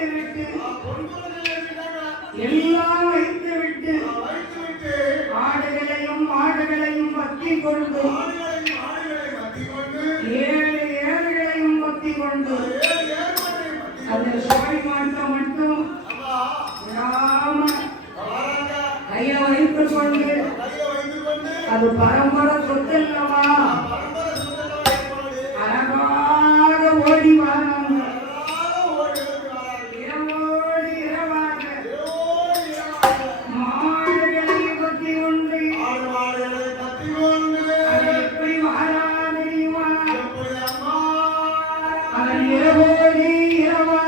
வைத்துவிட்டு எல்லாம் வைத்துவிட்டு ஆடுகளையும் மாடுகளையும் பத்தி கொண்டு ஏழு ஏறுகளையும் பத்தி கொண்டு அந்த சோழி மாட்டை மட்டும் கைய வைத்துக் கொண்டு அது பரம்பரை சொத்து இல்லவா அழகாக ஓடி வாங்க இரவோடு இரவாக மாடுகளை பத்தி கொண்டு அது எப்படி மாறா தெரியுமா அதன் இரவோடு இரவாக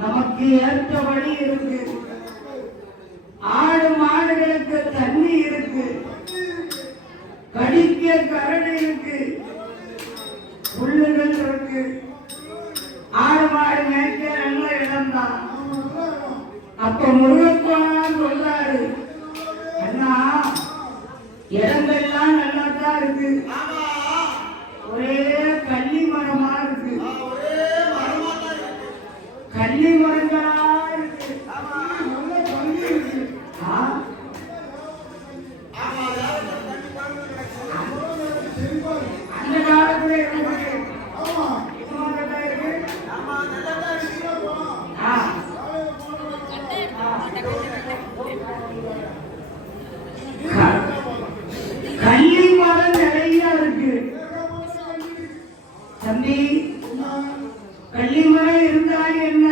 நமக்கு ஏற்றபடி இருக்கு. ஆடு மாடுகளுக்கு தண்ணி இருக்கு, கடிக்க கரடு இருக்கு, புல்லுகள் இருக்கு. ஆடு மாடு மேய்க்க நல்ல இடம் தான். அப்ப முருகன் சொல்றாரு, அண்ணா இடங்கள்லாம் நல்லா தான் இருக்கு, ஒரே கள்ளி மரமா இருக்கு, கள்ளி மரங்களா இருக்கு. அந்த காலத்துல கள்ளி மரம் நிறைய இருக்கு தம்பி. கள்ளி மரம் இருந்தால் என்ன,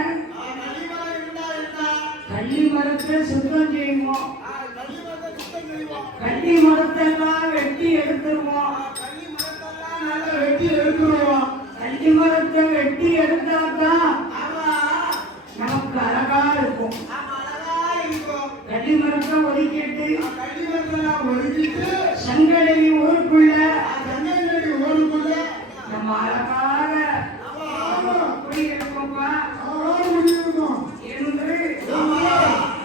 சங்கடவி ஊருக்குள்ள சங்ககிரி ஊருக்குள்ள நம்ம அழகாக குடியிருப்போம்ப்பா அவரோடு முடியிருக்கோம் என்று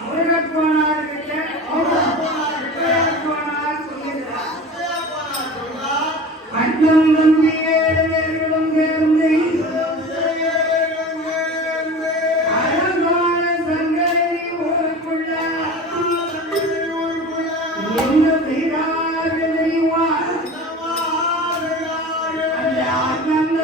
முருகப்போனார்கிட்ட போனார் சொல்லுகிறார். அண்ணன் தம்பி 7 பேர்களும் சேர்ந்து அழகான சங்கடவி ஊருக்குள்ள என்ன செய்தார்கள் தெரியுமா? அந்த அண்ணன்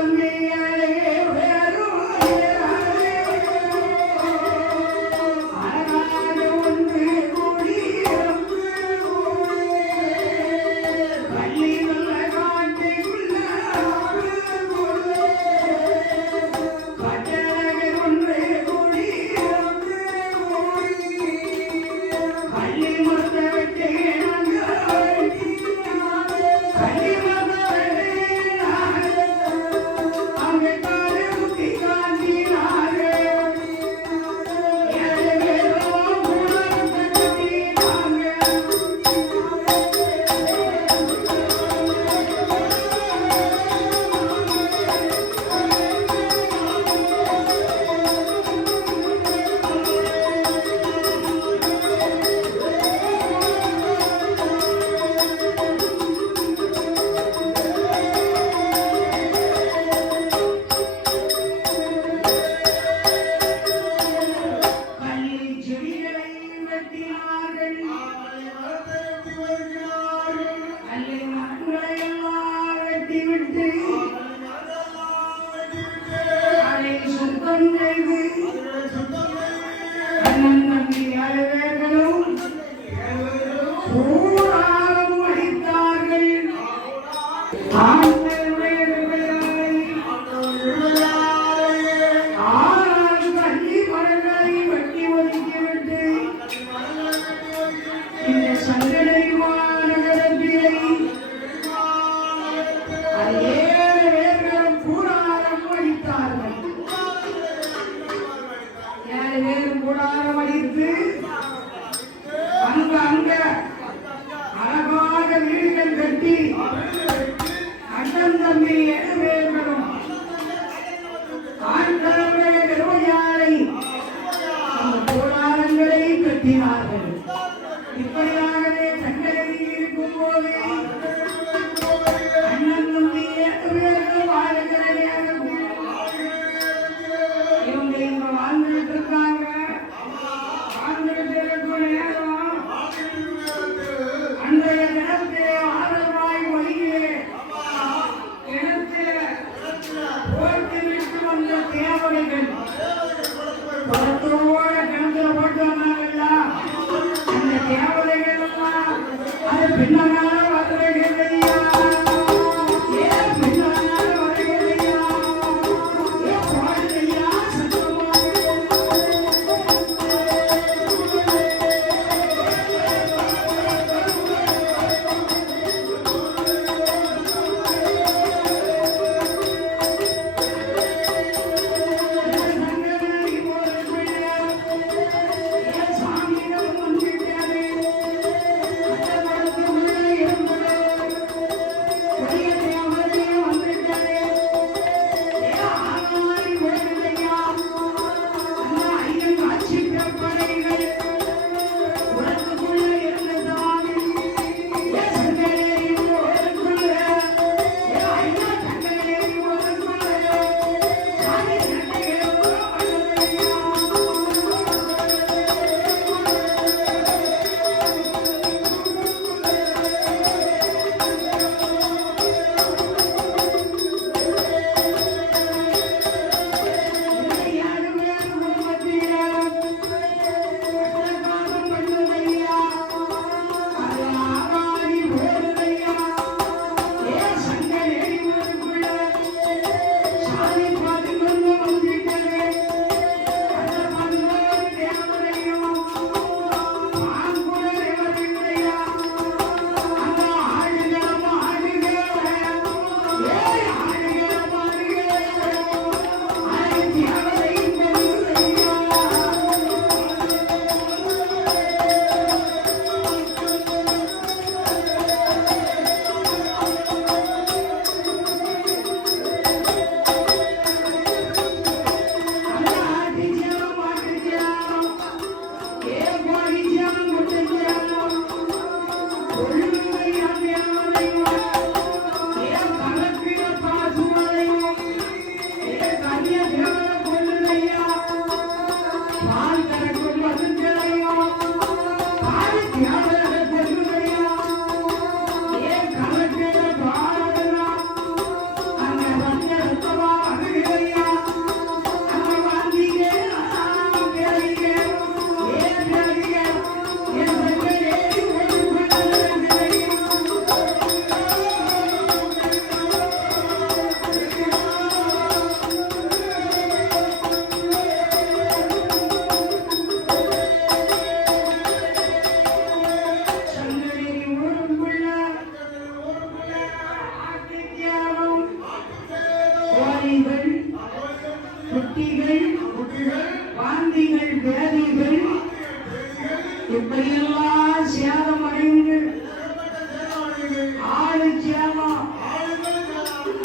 ஆடு சேலம்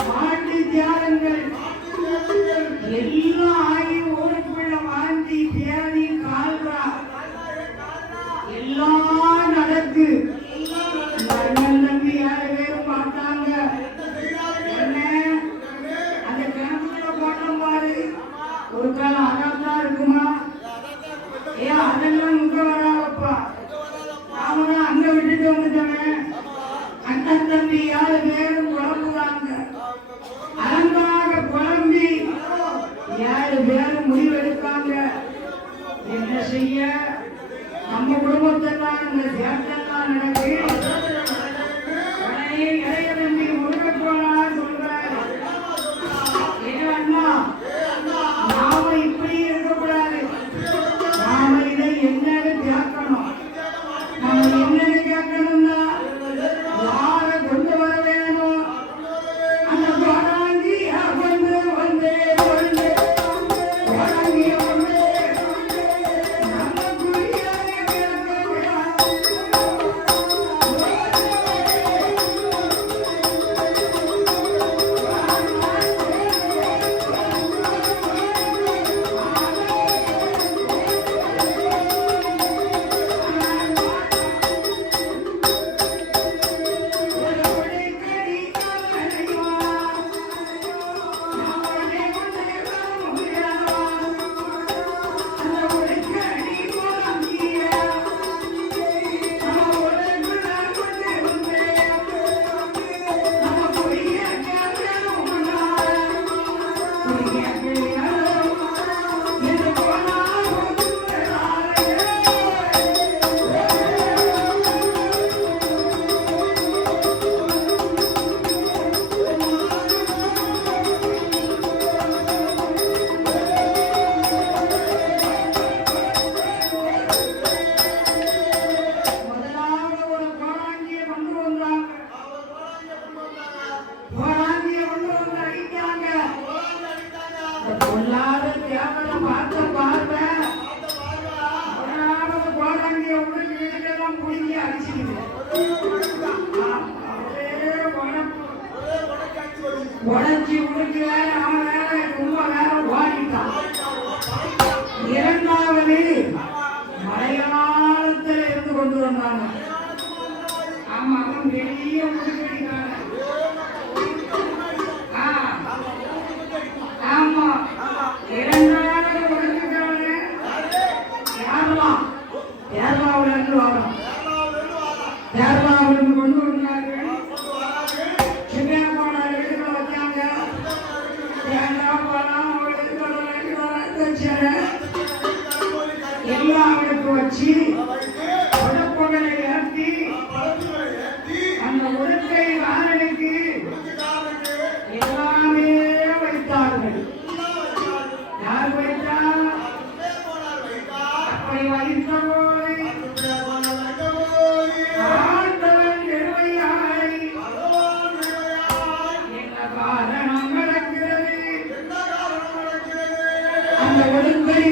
மாட்டு தியாகங்கள் எல்லாம் ஆகி ஊருக்குள்ள வாந்தி பேதி கால்ரா எல்லாம் நடக்கு. அண்ணன் தம்பி 6 பேரும் பார்த்தாங்க. என்ன அந்த கிணத்துல போட்டோம் பாரு, ஒரு காலம் அதான் இருக்குமா? ஏன் அதெல்லாம் இங்க வராதப்பா, நாம தான் அங்க விட்டுட்டு வந்துட்டோமே. அண்ணன் தம்பி 6 பேரும் குழம்புறாங்க. அலங்காக குழம்பி 7 பேரும் முடிவெடுக்காங்க. என்ன செய்ய? நம்ம குடும்பத்தெல்லாம் இந்த சேட்டெல்லாம் நடக்கு. உடனே இளைய தம்பி முருகப்போனா சொல்றாரு, அண்ணா நாம இப்படி இருக்கக்கூடாது, நாம இதை என்னன்னு கேட்கணும். நம்ம என்னன்னு கேட்கணும்னா யாரை கொண்டு வர வேணும்? அந்த கோடாங்கிய கொண்டு வந்து கோடாங்கிய கொண்டு நம்ம குடியாக கேட்க உடச்சி உடுக்கு அவன் வேற ரொம்ப நேரம் ஓடிட்டான். 2வது மலையாளத்தில் இருந்து கொண்டு வந்தாங்க. ஆமா, அவன் பெரிய உடுக்கடிக்கான. ஆமா, 2வது உடுக்கடிக்கான கேரளாவுல இருந்து வரோம். கேரளாவிலிருந்து கொண்டு வந்தாங்க. எல்லாருக்கும் வச்சு பொங்கலை ஏற்றி அந்த உடுக்கை வாரனுக்கு எல்லாமே வைத்தார்கள். யார் வைத்தா? அப்படி வைத்தபோது ஆண்டவன் நிறுவையாய் என்ன காரணம் நடக்கிறது? அந்த உடுக்கை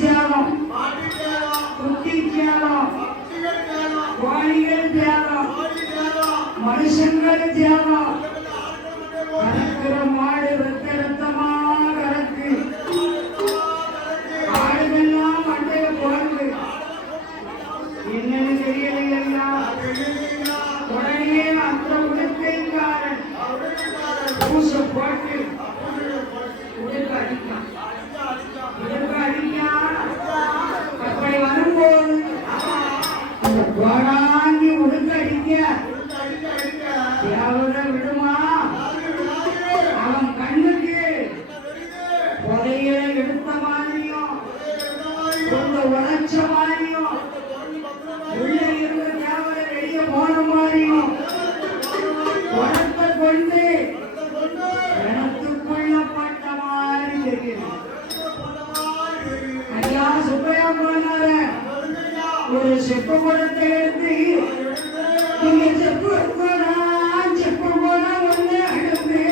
சேலம், குட்டி சேலம், கோழிகள் சேலம், மனுஷங்கள் சேலம். கறக்கிற மாடு ரத்த ரத்தமா கறக்கு, ஆடுகள்லாம் மண்டையில போறது. என்னன்னு தெரியலையா? உடனே அந்த உடுக்கைக்காரன் பூச போட்டு உடுக்க அடிக்கான். உழைச்ச மாதிரியும் உள்ள இருந்த தேவரை வெளியே போன மாதிரியும் உரத்தை கொண்டு கிணத்துக்குள்ள பட்ட மாதிரி தெரியுது. ஐயா சுப்பையா போனாரு ஒரு செப்பு குடத்தை எடுத்து நீங்க செப்பு போனா ஒண்ணு எடுத்து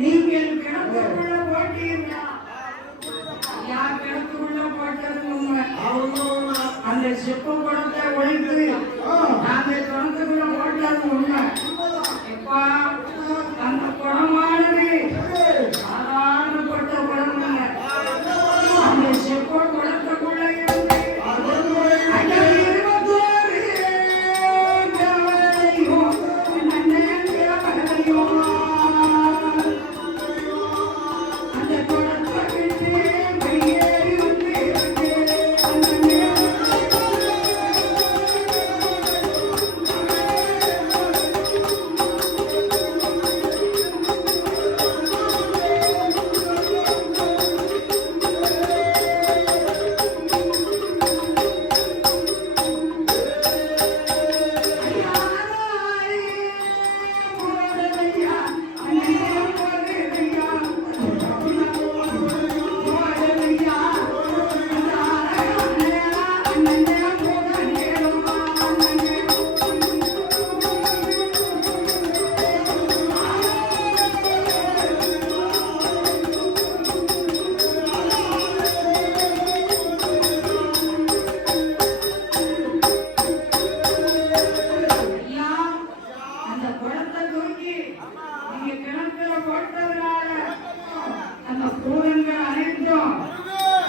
நீங்கள் கிணத்துக்குள்ள போட்டீங்களா? யார் கிணத்துக்குள்ள போட்டது உண்மை. அந்த செப்பு குடத்தை ஒழித்து நாங்க கிணத்துக்குள்ள போட்டது உண்மை. இப்ப அந்த குடமானது சாதாரணப்பட்ட குடம் இல்லை. அந்த செப்பு குடத்துக்குள்ள இருந்து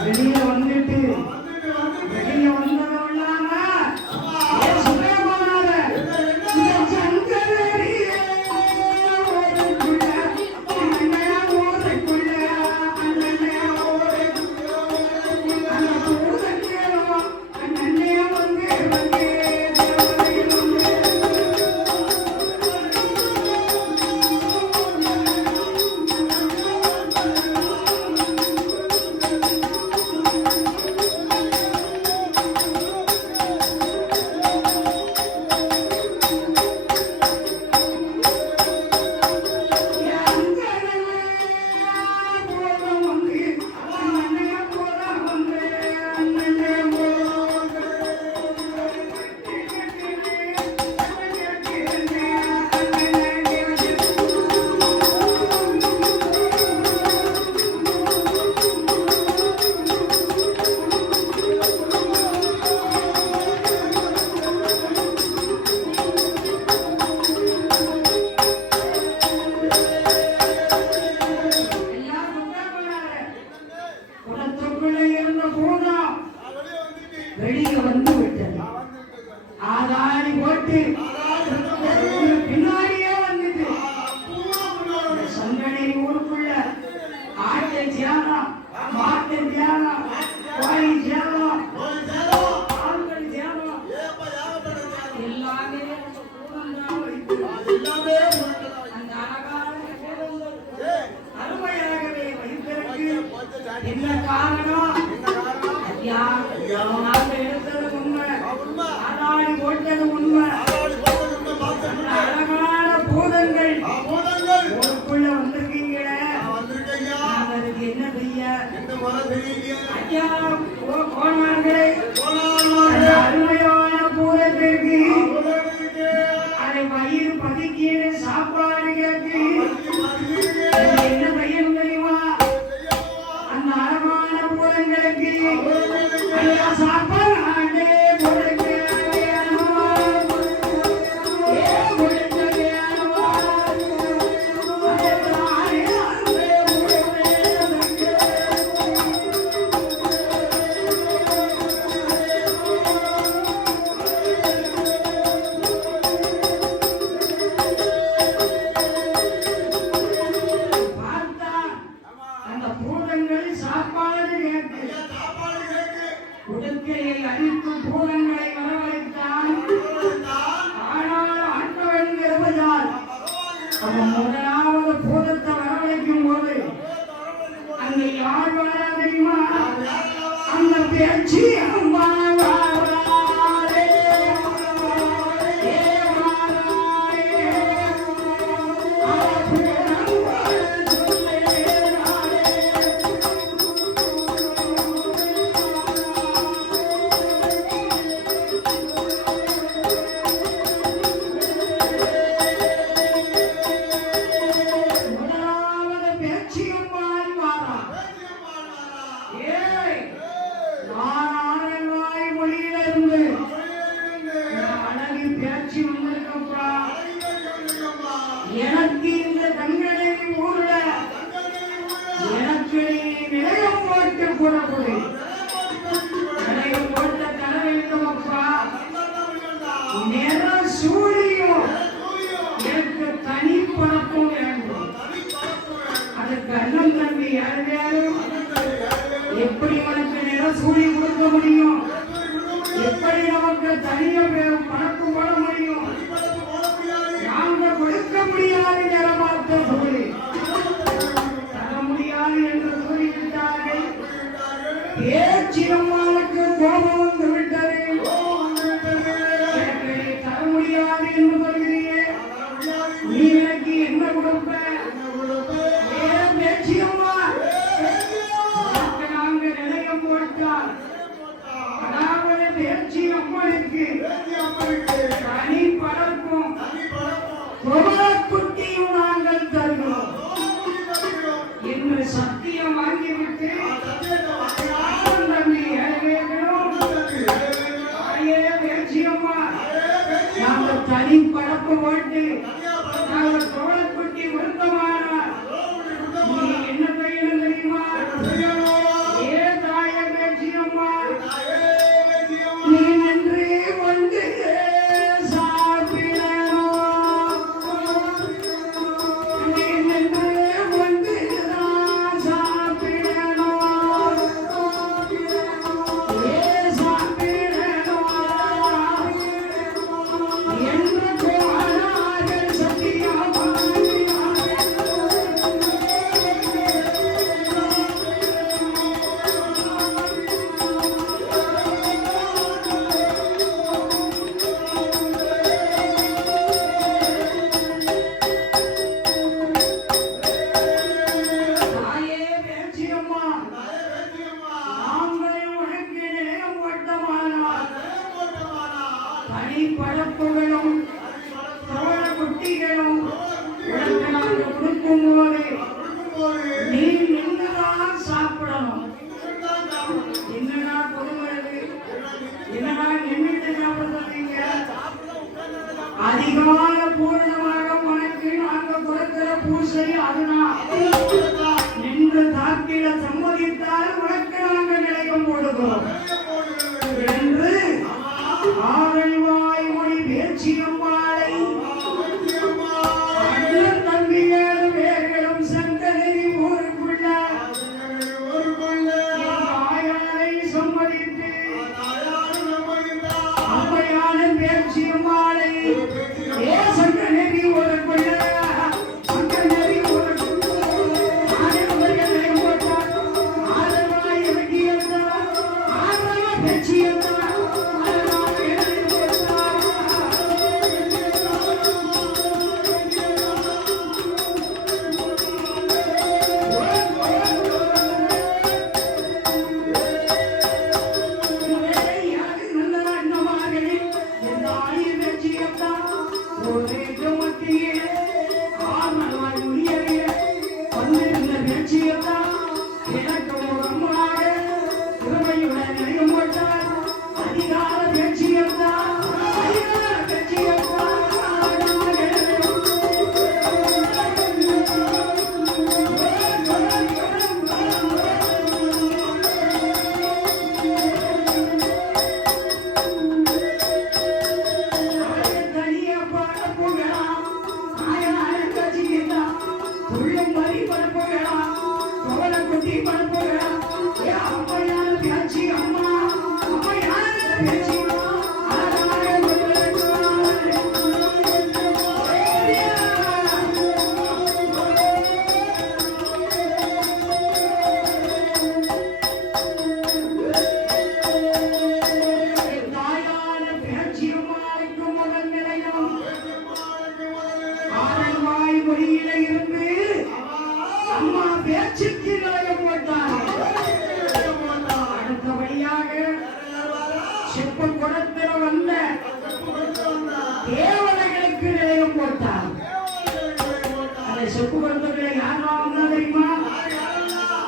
வெளியே வந்துட்டு வெளியே வந்ததும் இல்லாம சும்மா போனாரு. இந்த சங்கரடியே ஊருக்குள்ள அண்ணன் ஊருக்குள்ள அண்ணன் ஊருக்குள்ள அந்த ஊருக்குள்ள அண்ணனே வந்து வெளியே வந்து விட்டது. ஆதாரி போட்டு பின்னாடியே வந்துட்டு சங்கடி ஊருக்குள்ள ஆட்டை தியானம், மாட்டை தியானம், கோழி தியானம், ஆண்கள் தியானம் எல்லாமே அந்த அழகான அருமையாகவே வைத்திருக்கு. என்ன காரணம்? நாங்க எடுத்தது உண்மை, ஆதாரி போட்டது உண்மை. அழகான பூதங்கள் ஊருக்குள்ள வந்திருக்கீங்களே, அதுக்கு என்ன செய்ய? ஐயா கோணார்களே, அருமையான பூதத்திற்கு அதை வயிறு பதுக்கிய சாப்பாடு கேட்டு என்ன செய்யணும் தெரியுமா? அந்த அழகான பூதங்களுக்கு சாப்பாடு பேச்சு அம்மா வாராரே, ஏ வாராரே, முதலாவது பேச்சு அம்மா வாரா. ஏய், நான் ஆரல்வாய் மொழியிலிருந்து அழகு பேச்சு வந்திருக்கப்பா. எனக்கு இந்த கண்களை ஊர்ல எனக்கு நீ நிலையம் போட்டு கூடக்கூடு. நிலையம் போட்ட தர வேண்டுமப்பா. நிற சூழியும் எனக்கு தனி பழக்கம் வேண்டும். அதுக்கு அண்ணன் தம்பி யார் வேணும்? எப்படி உனக்கு நிற சூழி கொடுக்க முடியும்? எப்படி நமக்கு தனிய பணக்கம் போட முடியும்? நாங்க கொடுக்க முடியாது நிறமாத்த சூழி தர முடியாது என்று கூறிவிட்டார்கள். பேச்சு அம்மாவுக்கு கோபம் வந்து விட்டது. எனக்கு நீ தர முடியாது என்று சொல்கிறீயே, நீ எனக்கு என்ன கொடுப்ப? ஏன் பேச்சு அம்மா? உனக்கு நாங்க நிலையம் போட்டால் அதாவது பேச்சு அம்மனுக்கு தனி பழக்கம் குட்டியும் நாங்கள் தருகிறோம் என்று சத்தியம் வாங்கிவிட்டு ஆனந்த தம்பி ஏழைகளும் தாயே பேச்சு அம்மா நாங்கள் தனி பழக்கம் போட்டு நாங்கள் குட்டி வருத்தமானார் நீ என்ன செய்யணும் தெரியுமா? ஏ தாயே பேச்சு அம்மா, நீ நின்று வந்து சாப்பிடணும். நீ நின்று வந்து சாப்பிடணும். ஏ சாப்பிடணும் என்று போனார்கள் சத்தியமா. தாயே பேச்சு அம்மா, நாங்கள் உனக்கு நிலையம் போட்டமானால் தனி பழப்புகளும் தோழ குட்டிகளும் உனக்கு நாங்கள் கொடுக்கும் போது நீ நின்றுதான் சாப்பிடணும். என்னடா கொடுங்கிறது? என்னடா நின்றுட்டு சாப்பிட சொல்றீங்க? அதிகால பூர்ணமாக உனக்கு நாங்கள் கொடுக்கிற பூசை அதுதான். நின்று தாக்கிட சம்மதித்தால் உனக்கு நாங்கள் நிலையம் போடுகிறோம் என்று ஆரல்வாய் மொழி பேச்சு அம்மாளை அண்ணன் தம்பிகளும் வேர்களும் சங்கரி ஊருக்குள்ள தாயாரை சம்மதித்து அம்மையான பேச்சு அம்மாளை ஏ சங்கரி ஊருக்குள்ள சங்கரி ஊருக்குள்ள ஆரல்வாய் நிலையம் போட்டார். ஆரல்வாய் எப்படி இருந்தார்? ஆரல்வாய் பேச்சு அம்மா ஆரல்வாய் நிலையம் போட்டார். எனக்கு ஒரு அம்மாவே திறமையுடன் நிலையம் போட்டார். செப்பு குடத்தில் வந்த செப்பு கொடுத்து வந்தா தேவதைகளுக்கு நிலையம் போட்டார். அந்த செப்பு குடத்துக்குள்ள யார் வாங்கினா தெரியுமா?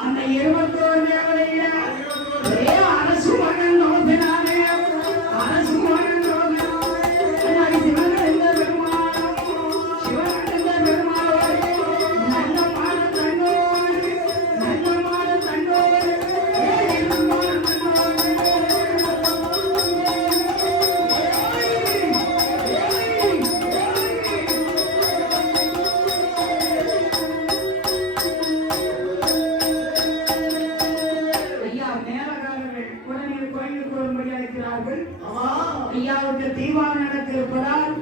அந்த 21 தேவதையில ஒரே அரசு மகன் நோக்கினானே, அரசு மகன் நோக்கினானே. சிவன் எந்த பெருமாளும், சிவன் எந்த பெருமாளும் நல்லமான தன்னோடு, நல்லமான தன்னோடு, நல்லமான தன்னோடு. ஐயா மேலகாரர்கள் உடனே கோயிலுக்கு வரும்படி அழைக்கிறார்கள். ஆமா ஐயாவுக்கு தீவாரம் நடத்திருப்பதால்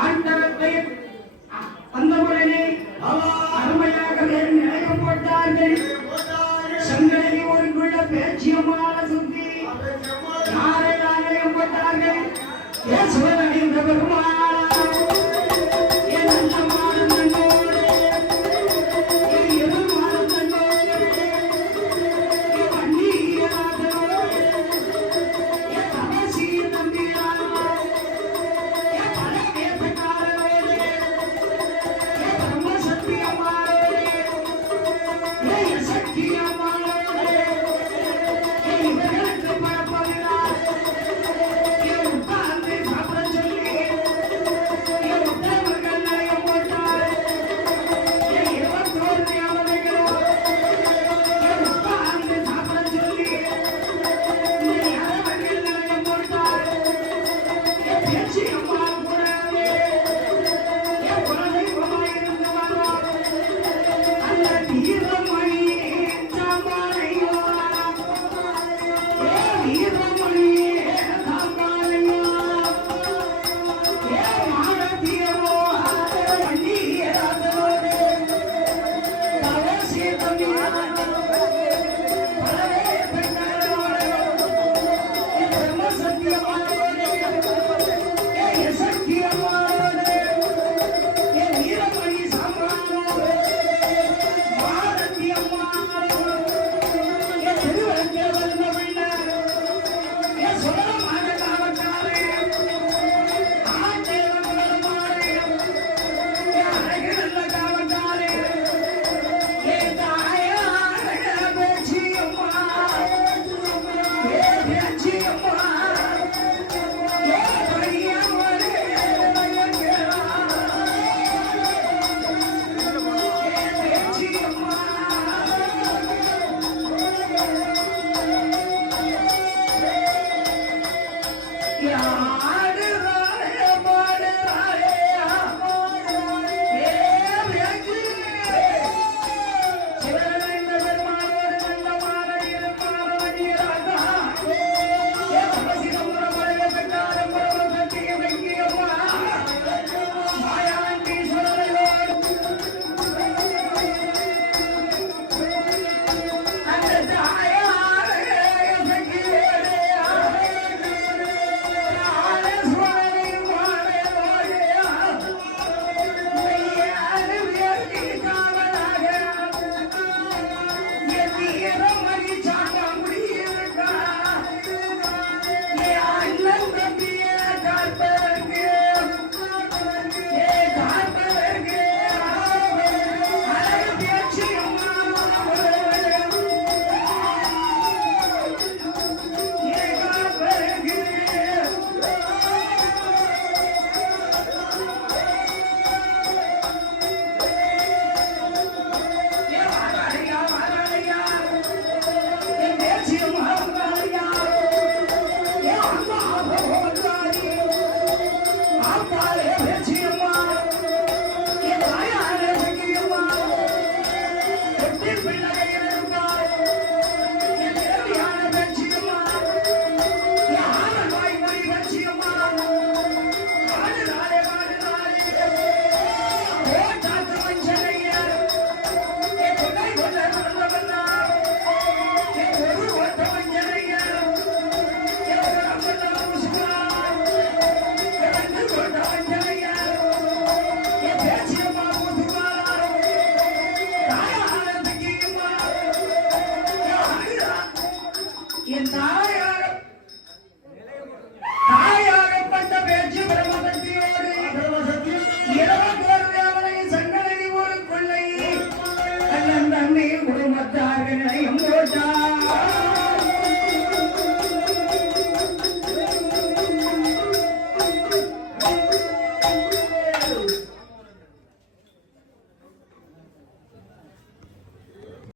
ஆண்டவத்தை வந்தவுடனே அருமையாக வேறு நிலையம் போட்டார்கள். செங்கலை ஊருக்குள்ள பேச்சியமான சுத்தி நாளை நிலையம் போட்டார்கள். இயேசுவை அடைந்த பெருமாள்